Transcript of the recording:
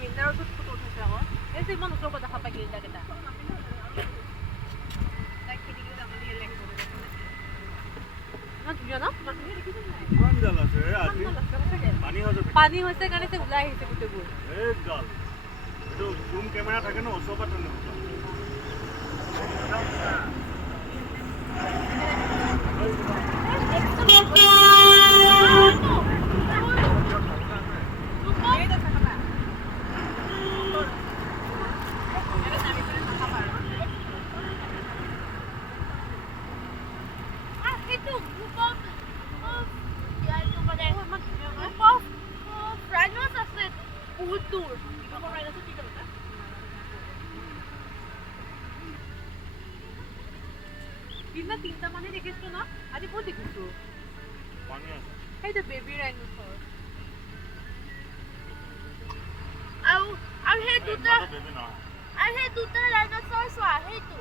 গেন্দাৰৰ ওচৰত ফটো উঠাইছে আকৌ এই যে ইমান ওচৰৰ পৰা দেখা পাই গেন্দাকেইটা তাই খেলি গেলে আমাৰ ইয়ালে ইমান ধুনীয়া ন মানুহে দেখিছে নাই ইমান জাল আছে আজি পানী হৈছে কাৰণে যে ওলাই আহিছে গোটেইবোৰ এই জাল এইটো জুম কেমেৰা থাকে ন ওচৰৰ পৰা টানি তিনটা মানে দেখিছো না আজি বহুত দেখিছো পানী আছে সেইটো বেবি ডাইনোসৰ আৰু সেই দুটা ডাইনোসৰ চোৱা সেইটো